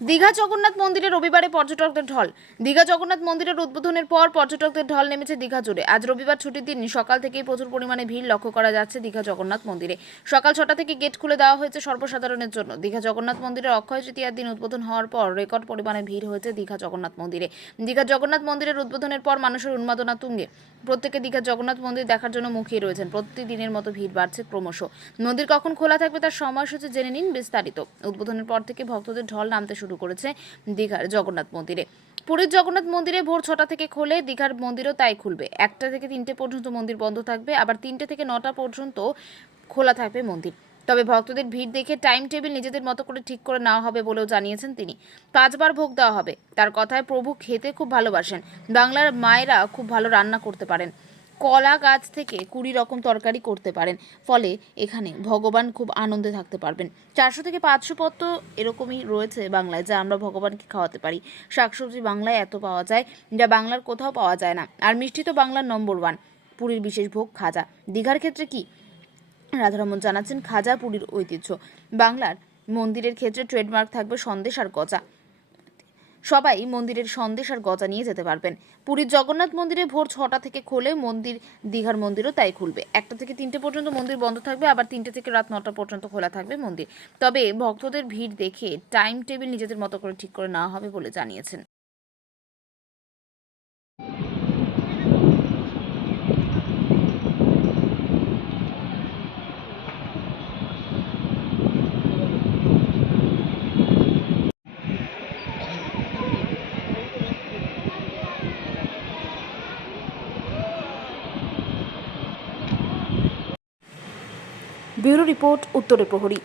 দীঘা জগন্নাথ মন্দিরে রবিবারে পর্যটকদের ঢল। দীঘা জগন্নাথ মন্দিরের উদ্বোধনের পর পর্যটকদের ঢল নেমেছে দীঘা জুড়ে। আজ রবিবার ছুটির দিন সকাল থেকেই প্রচুর পরিমাণে ভিড় লক্ষ্য করা যাচ্ছে দীঘা জগন্নাথ মন্দিরে। সকাল ছটা থেকে গেট খুলে দেওয়া হয়েছে সর্বসাধারণের জন্য। দীঘা জগন্নাথ মন্দিরের অক্ষয় তৃতীয়ার দিন উদ্বোধন হওয়ার পর রেকর্ড পরিমাণে ভিড় হয়েছে দীঘা জগন্নাথ মন্দিরে। দীঘা জগন্নাথ মন্দিরের উদ্বোধনের পর মানুষের উন্মাদনা তুঙ্গে। প্রত্যেকে দীঘা জগন্নাথ মন্দির দেখার জন্য মুখিয়ে রয়েছেন। প্রতিদিনের মতো ভিড় বাড়ছে ক্রমশ। মন্দির কখন খোলা থাকবে তার সময়সূচি জেনে নিন বিস্তারিত। উদ্বোধনের পর থেকে ভক্তদের ঢল নামতে শুরু করেছে দীঘার জগন্নাথ মন্দিরে। পুরীর জগন্নাথ মন্দিরে ভোর ছটা থেকে খোলে দীঘার মন্দিরও তাই খুলবে। একটা থেকে তিনটে পর্যন্ত মন্দির বন্ধ থাকবে, আবার তিনটে থেকে নটা পর্যন্ত খোলা থাকবে মন্দির। তবে ভক্তদের ভিড় দেখে টাইম টেবিল নিজেদের মতো করে ঠিক করে নেওয়া হবে বলেও জানিয়েছেন তিনি। পাঁচবার ভোগ দেওয়া হবে। তার কথায় প্রভু খেতে খুব ভালোবাসেন। বাংলার মায়েরা খুব ভালো রান্না করতে পারেন। কলা গাছ থেকে কুড়ি রকম তরকারি করতে পারেন। ফলে এখানে ভগবান খুব আনন্দে থাকতে পারবেন। চারশো থেকে পাঁচশো পদ তো এরকমই রয়েছে বাংলায়, যা আমরা ভগবানকে খাওয়াতে পারি। শাকসবজি বাংলায় এত পাওয়া যায়, যা বাংলার কোথাও পাওয়া যায় না। আর মিষ্টি তো বাংলার নম্বর ওয়ান পুরীর বিশেষ ভোগ খাজা। দীঘার ক্ষেত্রে কি? রাধারমন জানাচ্ছেন, খাজা পুরীর ঐতিহ্য। বাংলার মন্দিরের ক্ষেত্রে ট্রেডমার্ক থাকবে সন্দেশ আর গজা। সবাই মন্দিরের সন্দেশ আর গজা নিয়ে যেতে পারবেন। পুরীর জগন্নাথ মন্দিরে ভোর ছটা থেকে খোলে মন্দির, দীঘার মন্দিরও তাই খুলবে। একটা থেকে তিনটে পর্যন্ত মন্দির বন্ধ থাকবে, আবার তিনটে থেকে রাত নটা পর্যন্ত খোলা থাকবে মন্দির। তবে ভক্তদের ভিড় দেখে টাইম টেবিল নিজেদের মতো করে ঠিক করে নেওয়া হবে বলে জানিয়েছেন। ব্যুরো রিপোর্ট উত্তরে প্রহরী।